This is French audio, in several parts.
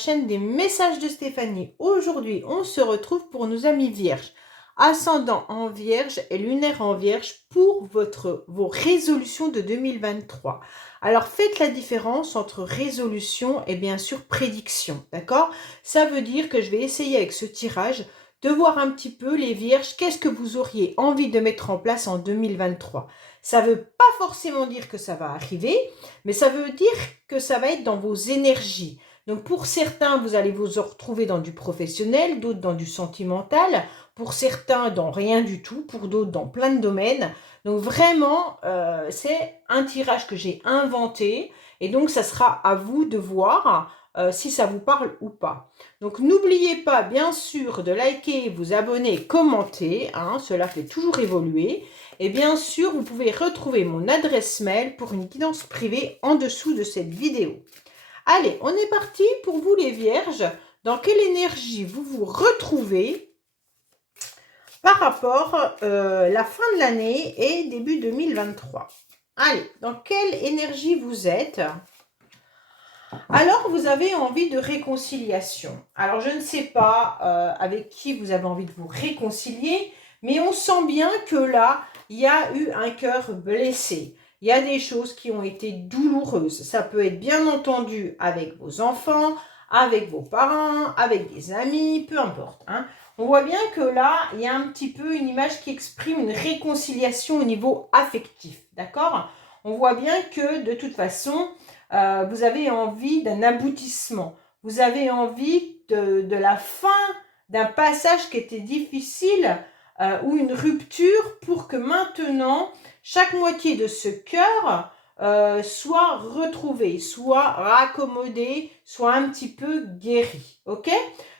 chaîne des messages de Stéphanie. Aujourd'hui, on se retrouve pour nos amis vierges. Ascendant en vierge et lunaire en vierge pour vos résolutions de 2023. Alors, faites la différence entre résolution et bien sûr prédiction, d'accord? Ça veut dire que je vais essayer avec ce tirage de voir un petit peu les vierges, qu'est-ce que vous auriez envie de mettre en place en 2023. Ça ne veut pas forcément dire que ça va arriver, mais ça veut dire que ça va être dans vos énergies. Donc pour certains, vous allez vous retrouver dans du professionnel, d'autres dans du sentimental, pour certains dans rien du tout, pour d'autres dans plein de domaines. Donc vraiment, c'est un tirage que j'ai inventé et donc ça sera à vous de voir si ça vous parle ou pas. Donc n'oubliez pas bien sûr de liker, vous abonner, commenter, hein, cela fait toujours évoluer. Et bien sûr, vous pouvez retrouver mon adresse mail pour une guidance privée en dessous de cette vidéo. Allez, on est parti pour vous les vierges. Dans quelle énergie vous vous retrouvez par rapport à la fin de l'année et début 2023? Allez, dans quelle énergie vous êtes? Alors, vous avez envie de réconciliation. Alors, je ne sais pas avec qui vous avez envie de vous réconcilier, mais on sent bien que là, il y a eu un cœur blessé. Il y a des choses qui ont été douloureuses. Ça peut être bien entendu avec vos enfants, avec vos parents, avec des amis, peu importe. Hein. On voit bien que là, il y a un petit peu une image qui exprime une réconciliation au niveau affectif. D'accord? On voit bien que de toute façon, vous avez envie d'un aboutissement. Vous avez envie de la fin d'un passage qui était difficile ou une rupture pour que maintenant, chaque moitié de ce cœur soit retrouvée, soit raccommodée, soit un petit peu guérie. Ok?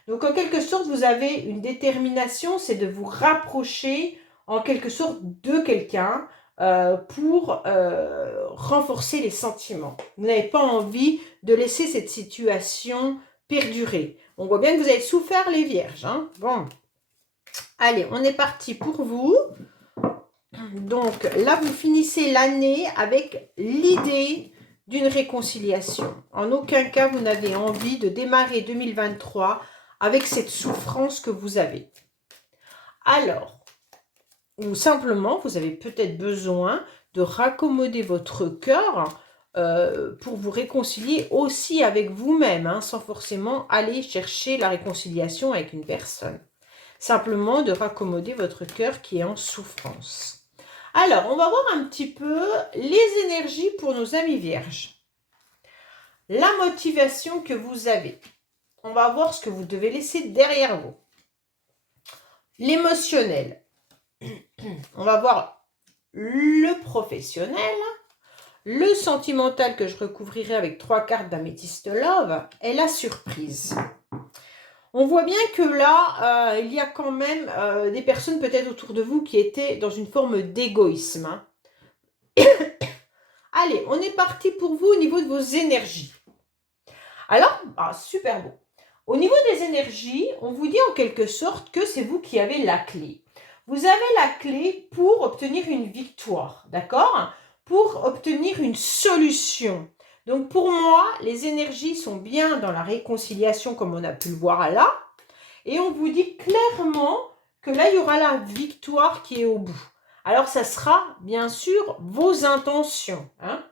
Donc, en quelque sorte, vous avez une détermination, c'est de vous rapprocher en quelque sorte de quelqu'un pour renforcer les sentiments. Vous n'avez pas envie de laisser cette situation perdurer. On voit bien que vous avez souffert les vierges. Hein. Bon, allez, on est parti pour vous. Donc là, vous finissez l'année avec l'idée d'une réconciliation. En aucun cas, vous n'avez envie de démarrer 2023 avec cette souffrance que vous avez. Alors, ou simplement, vous avez peut-être besoin de raccommoder votre cœur pour vous réconcilier aussi avec vous-même, hein, sans forcément aller chercher la réconciliation avec une personne. Simplement de raccommoder votre cœur qui est en souffrance. Alors, on va voir un petit peu les énergies pour nos amis vierges. La motivation que vous avez. On va voir ce que vous devez laisser derrière vous. L'émotionnel. On va voir le professionnel, le sentimental que je recouvrirai avec 3 cartes d'améthyste love et la surprise. On voit bien que là, il y a quand même des personnes peut-être autour de vous qui étaient dans une forme d'égoïsme. Hein. Allez, on est parti pour vous au niveau de vos énergies. Alors, super beau. Au niveau des énergies, on vous dit en quelque sorte que c'est vous qui avez la clé. Vous avez la clé pour obtenir une victoire, d'accord? Pour obtenir une solution. Donc pour moi, les énergies sont bien dans la réconciliation comme on a pu le voir là. Et on vous dit clairement que là, il y aura la victoire qui est au bout. Alors ça sera bien sûr vos intentions, hein,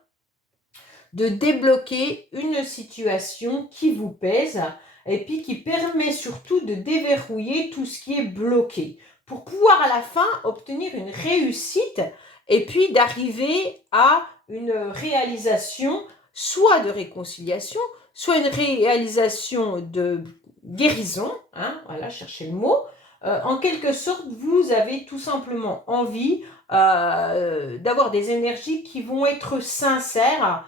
de débloquer une situation qui vous pèse et puis qui permet surtout de déverrouiller tout ce qui est bloqué pour pouvoir à la fin obtenir une réussite et puis d'arriver à une réalisation soit de réconciliation, soit une réalisation de guérison, hein, voilà, cherchez le mot. En quelque sorte, vous avez tout simplement envie d'avoir des énergies qui vont être sincères,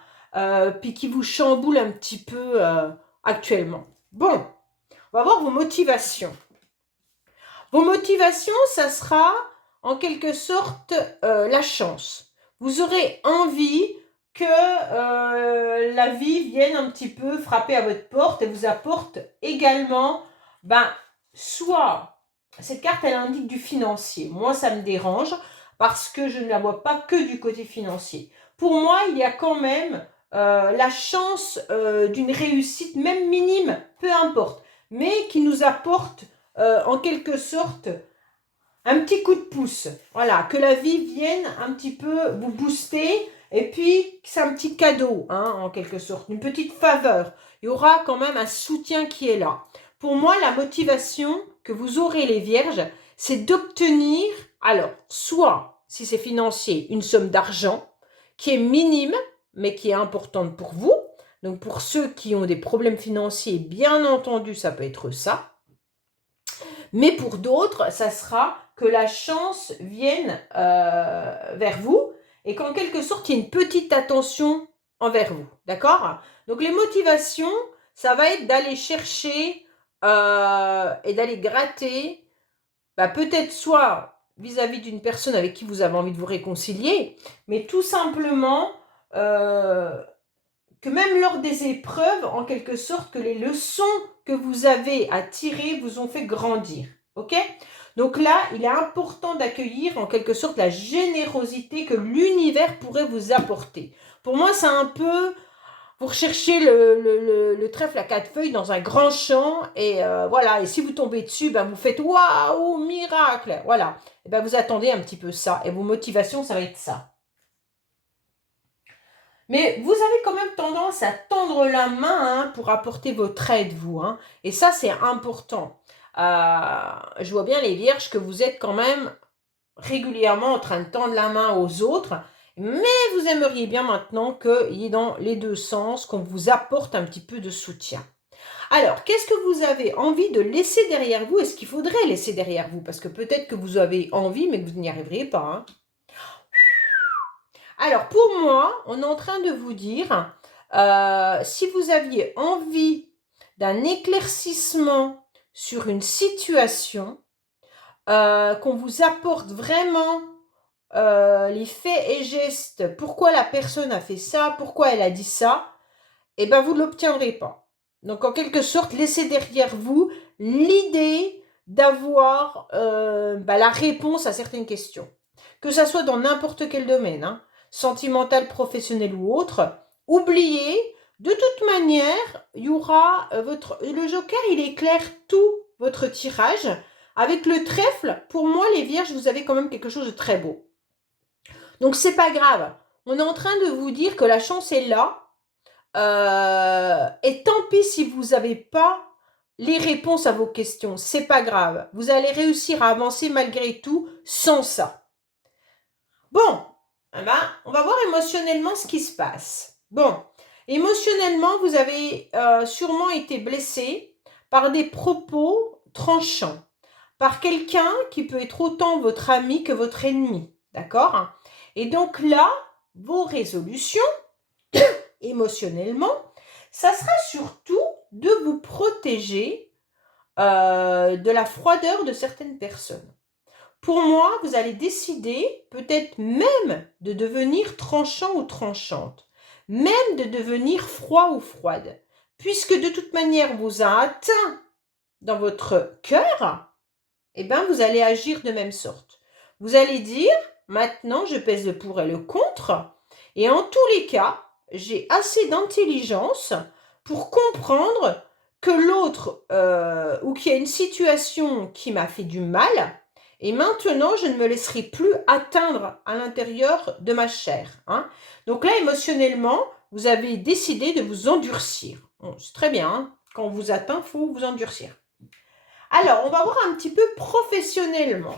puis qui vous chamboulent un petit peu actuellement. Bon, on va voir vos motivations. Vos motivations, ça sera en quelque sorte la chance. Vous aurez envie que la vie vienne un petit peu frapper à votre porte et vous apporte également, soit, cette carte elle indique du financier. Moi ça me dérange parce que je ne la vois pas que du côté financier. Pour moi, il y a quand même la chance d'une réussite, même minime, peu importe, mais qui nous apporte en quelque sorte un petit coup de pouce. Voilà, que la vie vienne un petit peu vous booster. Et puis, c'est un petit cadeau, hein, en quelque sorte, une petite faveur. Il y aura quand même un soutien qui est là. Pour moi, la motivation que vous aurez les vierges, c'est d'obtenir, alors, soit, si c'est financier, une somme d'argent qui est minime, mais qui est importante pour vous. Donc, pour ceux qui ont des problèmes financiers, bien entendu, ça peut être ça. Mais pour d'autres, ça sera que la chance vienne vers vous et qu'en quelque sorte, il y ait une petite attention envers vous. D'accord? Donc, les motivations, ça va être d'aller chercher et d'aller gratter, peut-être soit vis-à-vis d'une personne avec qui vous avez envie de vous réconcilier, mais tout simplement que même lors des épreuves, en quelque sorte, que les leçons que vous avez à tirer vous ont fait grandir. Ok? Donc là, il est important d'accueillir en quelque sorte la générosité que l'univers pourrait vous apporter. Pour moi, c'est un peu, vous recherchez le trèfle à 4 feuilles dans un grand champ et voilà. Et si vous tombez dessus, vous faites waouh, miracle. Voilà. Et vous attendez un petit peu ça. Et vos motivations, ça va être ça. Mais vous avez quand même tendance à tendre la main pour apporter votre aide, vous. Et ça, c'est important. Je vois bien les vierges que vous êtes quand même régulièrement en train de tendre la main aux autres. Mais vous aimeriez bien maintenant qu'il y ait dans les deux sens, qu'on vous apporte un petit peu de soutien. Alors, qu'est-ce que vous avez envie de laisser derrière vous? Est-ce qu'il faudrait laisser derrière vous? Parce que peut-être que vous avez envie, mais que vous n'y arriveriez pas. Alors, pour moi, on est en train de vous dire, si vous aviez envie d'un éclaircissement sur une situation, qu'on vous apporte vraiment les faits et gestes, pourquoi la personne a fait ça, pourquoi elle a dit ça, vous ne l'obtiendrez pas. Donc, en quelque sorte, laissez derrière vous l'idée d'avoir la réponse à certaines questions. Que ça soit dans n'importe quel domaine, sentimental, professionnel ou autre, oubliez, de toute manière, il y aura le joker, il éclaire tout votre tirage. Avec le trèfle, pour moi, les vierges, vous avez quand même quelque chose de très beau. Donc, c'est pas grave. On est en train de vous dire que la chance est là. Et tant pis si vous n'avez pas les réponses à vos questions. C'est pas grave. Vous allez réussir à avancer malgré tout sans ça. Bon, on va voir émotionnellement ce qui se passe. Bon, émotionnellement, vous avez sûrement été blessé par des propos tranchants, par quelqu'un qui peut être autant votre ami que votre ennemi. D'accord? Et donc là, vos résolutions, émotionnellement, ça sera surtout de vous protéger de la froideur de certaines personnes. Pour moi, vous allez décider peut-être même de devenir tranchant ou tranchante, même de devenir froid ou froide, puisque de toute manière, vous a atteint dans votre cœur, vous allez agir de même sorte. Vous allez dire, maintenant, je pèse le pour et le contre, et en tous les cas, j'ai assez d'intelligence pour comprendre que l'autre, ou qu'il y a une situation qui m'a fait du mal, et maintenant, je ne me laisserai plus atteindre à l'intérieur de ma chair. Donc là, émotionnellement, vous avez décidé de vous endurcir. Bon, c'est très bien. Quand on vous atteint, il faut vous endurcir. Alors, on va voir un petit peu professionnellement.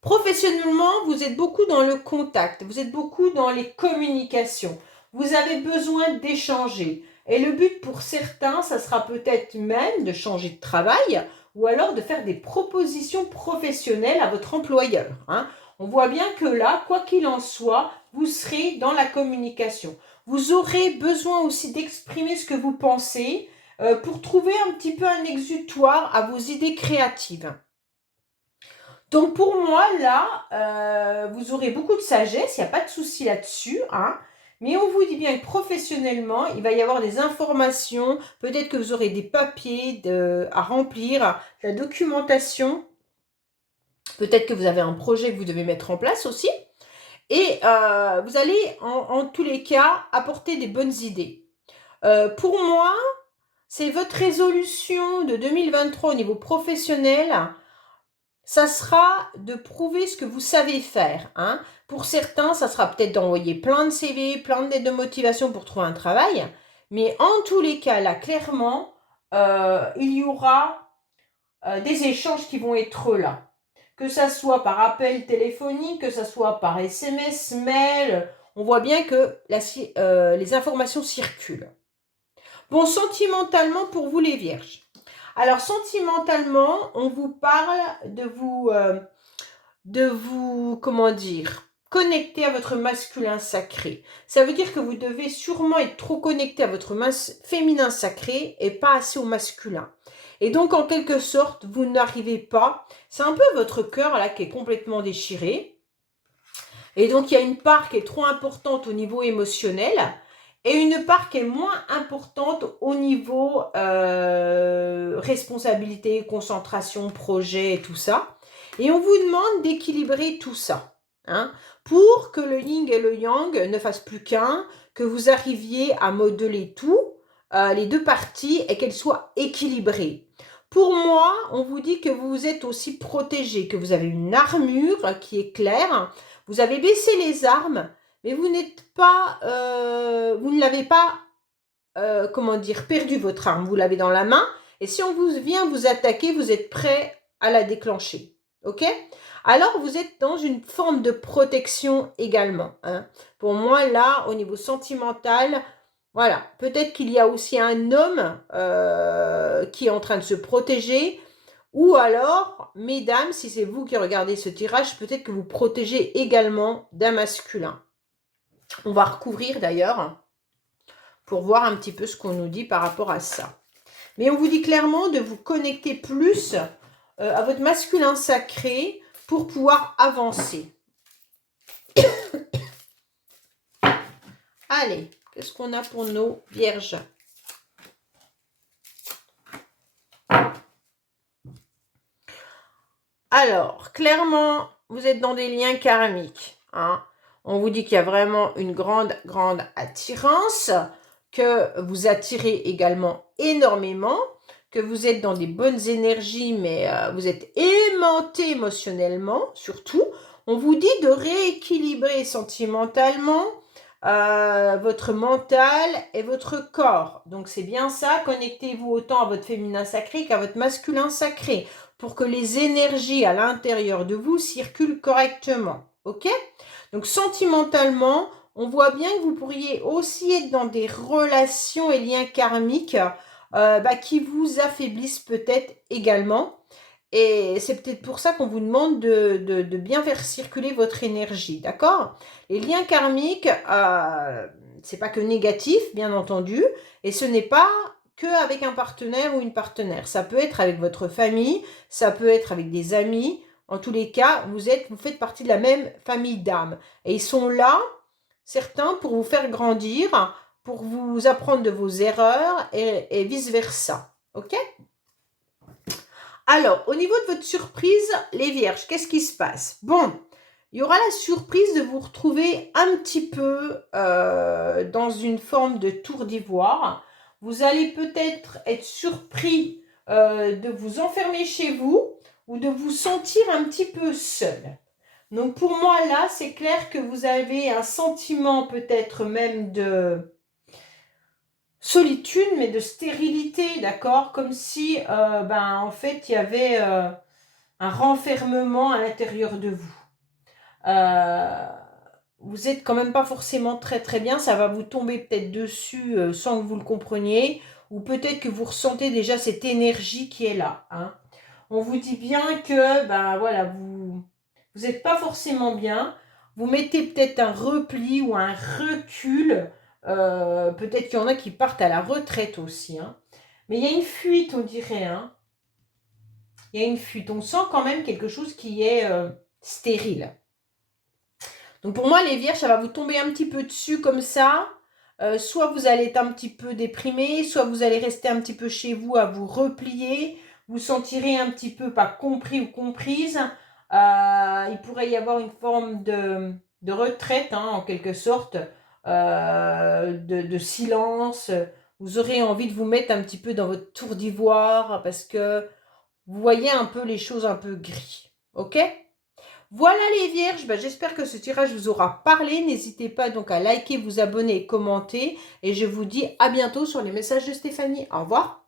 Professionnellement, vous êtes beaucoup dans le contact, vous êtes beaucoup dans les communications. Vous avez besoin d'échanger. Et le but pour certains, ça sera peut-être même de changer de travail ou alors de faire des propositions professionnelles à votre employeur. On voit bien que là, quoi qu'il en soit, vous serez dans la communication. Vous aurez besoin aussi d'exprimer ce que vous pensez pour trouver un petit peu un exutoire à vos idées créatives. Donc pour moi, là, vous aurez beaucoup de sagesse, il n'y a pas de souci là-dessus. Mais on vous dit bien que professionnellement, il va y avoir des informations, peut-être que vous aurez des papiers à remplir, la documentation. Peut-être que vous avez un projet que vous devez mettre en place aussi. Et vous allez, en tous les cas, apporter des bonnes idées. Pour moi, c'est votre résolution de 2023 au niveau professionnel. Ça sera de prouver ce que vous savez faire. Hein. Pour certains, ça sera peut-être d'envoyer plein de CV, plein de lettres de motivation pour trouver un travail. Mais en tous les cas, là, clairement, il y aura des échanges qui vont être là. Que ça soit par appel téléphonique, que ça soit par SMS, mail, on voit bien que les informations circulent. Bon, sentimentalement pour vous les vierges. Alors, sentimentalement, on vous parle de vous, comment dire, connecter à votre masculin sacré. Ça veut dire que vous devez sûrement être trop connecté à votre féminin sacré et pas assez au masculin. Et donc, en quelque sorte, vous n'arrivez pas. C'est un peu votre cœur là qui est complètement déchiré. Et donc, il y a une part qui est trop importante au niveau émotionnel et une part qui est moins importante au niveau responsabilité, concentration, projet et tout ça. Et on vous demande d'équilibrer tout ça. Hein, pour que le yin et le yang ne fassent plus qu'un, que vous arriviez à modeler tout, les deux parties, et qu'elles soient équilibrées. Pour moi, on vous dit que vous êtes aussi protégé, que vous avez une armure qui est claire. Vous avez baissé les armes, mais vous n'êtes pas, vous ne l'avez pas, comment dire, perdu votre arme. Vous l'avez dans la main, et si on vient vous attaquer, vous êtes prêt à la déclencher. Ok? Alors, vous êtes dans une forme de protection également. Hein. Pour moi, là, au niveau sentimental, voilà, peut-être qu'il y a aussi un homme qui est en train de se protéger, ou alors, mesdames, si c'est vous qui regardez ce tirage, peut-être que vous protégez également d'un masculin. On va recouvrir d'ailleurs pour voir un petit peu ce qu'on nous dit par rapport à ça. Mais on vous dit clairement de vous connecter plus à votre masculin sacré pour pouvoir avancer. Allez, qu'est-ce qu'on a pour nos vierges ? Alors, clairement, vous êtes dans des liens karmiques. Hein. On vous dit qu'il y a vraiment une grande attirance, que vous attirez également énormément, que vous êtes dans des bonnes énergies, mais vous êtes aimanté émotionnellement, surtout. On vous dit de rééquilibrer sentimentalement votre mental et votre corps. Donc, c'est bien ça. Connectez-vous autant à votre féminin sacré qu'à votre masculin sacré pour que les énergies à l'intérieur de vous circulent correctement. Ok ? Donc, sentimentalement, on voit bien que vous pourriez aussi être dans des relations et liens karmiques qui vous affaiblissent peut-être également. Et c'est peut-être pour ça qu'on vous demande de bien faire circuler votre énergie, d'accord ? Les liens karmiques, c'est pas que négatif, bien entendu, et ce n'est pas qu'avec un partenaire ou une partenaire. Ça peut être avec votre famille, ça peut être avec des amis. En tous les cas, vous faites partie de la même famille d'âmes. Et ils sont là, certains, pour vous faire grandir, pour vous apprendre de vos erreurs et vice-versa. Ok ? Alors, au niveau de votre surprise, les vierges, qu'est-ce qui se passe? Bon, il y aura la surprise de vous retrouver un petit peu dans une forme de tour d'ivoire. Vous allez peut-être être surpris de vous enfermer chez vous ou de vous sentir un petit peu seul. Donc pour moi là, c'est clair que vous avez un sentiment peut-être même de solitude, mais de stérilité, d'accord? Comme si, en fait, il y avait un renfermement à l'intérieur de vous. Vous êtes quand même pas forcément très bien, ça va vous tomber peut-être dessus sans que vous le compreniez, ou peut-être que vous ressentez déjà cette énergie qui est là. Hein. On vous dit bien que, voilà, vous n'êtes pas forcément bien, vous mettez peut-être un repli ou un recul, peut-être qu'il y en a qui partent à la retraite aussi. Hein. Mais il y a une fuite, on dirait. Hein. Il y a une fuite, on sent quand même quelque chose qui est stérile. Donc pour moi, les vierges, ça va vous tomber un petit peu dessus comme ça. Soit vous allez être un petit peu déprimé, soit vous allez rester un petit peu chez vous à vous replier. Vous sentirez un petit peu pas compris ou comprise. Il pourrait y avoir une forme de retraite, hein, en quelque sorte, de silence. Vous aurez envie de vous mettre un petit peu dans votre tour d'ivoire parce que vous voyez un peu les choses un peu gris. Ok? Voilà les vierges, ben, j'espère que ce tirage vous aura parlé. N'hésitez pas donc à liker, vous abonner, commenter. Et je vous dis à bientôt sur les messages de Stéphanie. Au revoir.